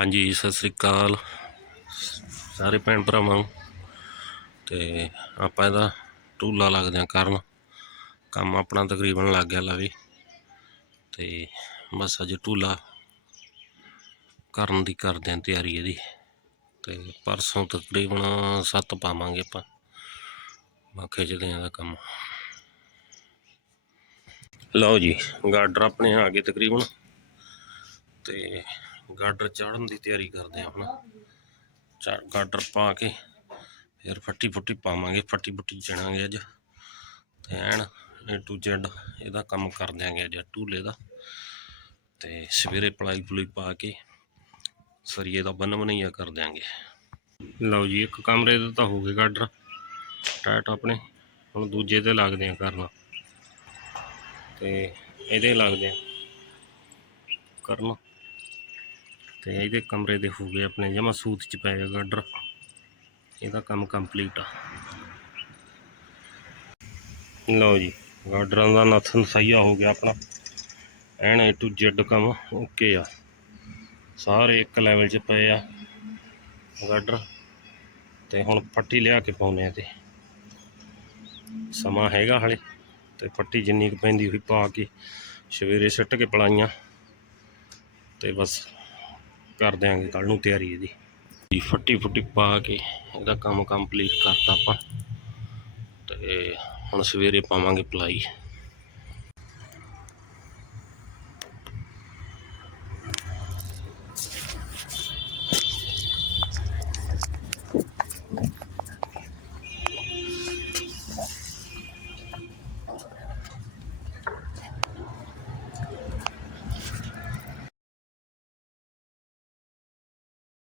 ਹਾਂਜੀ, ਸਤਿ ਸ੍ਰੀ ਅਕਾਲ। ਸਾਰੇ ਭੈਣ ਭਰਾਵਾਂ ਨੂੰ। ਤੇ ਆਪਾਂ ਇਹਦਾ ਟੂਲਾ ਲੱਗਦੇ ਆ ਕਰਨ। ਕੰਮ ਆਪਣਾ ਤਕਰੀਬਨ ਲੱਗ ਗਿਆ ਲਵੇ। ਤੇ ਬਸ ਅਜੇ ਟੂਲਾ ਕਰਨ ਦੀ ਕਰਦੇ ਆ ਤਿਆਰੀ ਇਹਦੀ। ਤੇ ਪਰਸੋਂ ਤਕਰੀਬਨ ਸੱਤ ਪਾਵਾਂਗੇ ਆਪਾਂ। ਬਾਕੀ ਖਿੱਚਦੇ ਆ ਦਾ ਕੰਮ। ਲਓ ਜੀ ਗਾਰਡਰ ਆਪਣੇ ਆ ਗਏ ਤਕਰੀਬਨ। ਤੇ ਗਾਡਰ ਚਾੜਨ ਦੀ ਤਿਆਰੀ ਕਰਦੇ ਆ ਆਪਣਾ। ਚਾ ਗਾਡਰ ਪਾ ਕੇ ਫਿਰ ਫੱਟੀ ਫੁੱਟੀ ਪਾਵਾਂਗੇ, ਫੱਟੀ ਫੁੱਟੀ ਚਣਾਂਗੇ ਅੱਜ। ਤੇ ਐਨ ਏ ਟੂ ਜ਼ੈਡ ਇਹਦਾ ਕੰਮ ਕਰ ਦਿਆਂਗੇ ਅੱਜ ਟੂਲੇ ਦਾ। ਤੇ ਸਵੇਰੇ ਪਲਾਈ ਪਲੂਈ ਪਾ ਕੇ ਸਰੀਏ ਦਾ ਬੰਨ ਬਣਈਆ ਕਰ ਦਿਆਂਗੇ ਲਓ ਜੀ, ਇੱਕ ਕਮਰੇ ਦਾ ਤਾਂ ਹੋ ਗਿਆ ਗਾਡਰ। ਟਾਇਟ ਆਪਣੇ। ਹੁਣ ਦੂਜੇ ਤੇ ਲੱਗਦੇ ਆ ਕਰਨਾ। ਤੇ ਇਹਦੇ ਲੱਗਦੇ ਆ। ਕਰਨ। ਤੇ ਇਹਦੇ ਕਮਰੇ ਦੇ ਹੋ ਗਏ ਆਪਣੇ ਜਮਾ ਸੂਤ ਚ ਪੈ ਗਿਆ ਗਾਡਰ ਇਹਦਾ ਕੰਮ ਕੰਪਲੀਟ ਆ। ਲਓ ਜੀ ਗਾਡਰਾਂ ਦਾ ਨਥਨ ਸਹੀਆ ਹੋ ਗਿਆ ਆਪਣਾ। ਐਨ ਏ ਟੂ ਜ਼ੈਡ ਕੰਮ ਓਕੇ ਆ। ਸਾਰੇ ਇੱਕ ਲੈਵਲ 'ਚ ਪਏ ਆ ਗਾਡਰ ਤੇ ਹੁਣ ਪੱਟੀ ਲਿਆ ਕੇ ਪਾਉਨੇ ਆ ਤੇ। ਸਮਾਂ ਹੈਗਾ ਹਲੇ, ਤੇ ਪੱਟੀ ਜਿੰਨੀ ਕੁ ਪੈਂਦੀ ਹੋਈ ਪਾ ਕੇ ਸਵੇਰੇ ਸਿੱਟ ਕੇ ਪਲਾਈਆਂ। ਤੇ ਬਸ। ਕਰ ਦਿਆਂਗੇ ਕੱਲ ਨੂੰ ਤਿਆਰੀ ਇਹਦੀ। ਜੀ, ਫੱਟੀ ਫੁੱਟੀ ਪਾ ਕੇ ਇਹਦਾ ਕੰਮ ਕੰਪਲੀਟ ਕਰਤਾ ਆਪਾਂ। ਤੇ ਹੁਣ ਸਵੇਰੇ ਪਾਵਾਂਗੇ ਪਲਾਈ।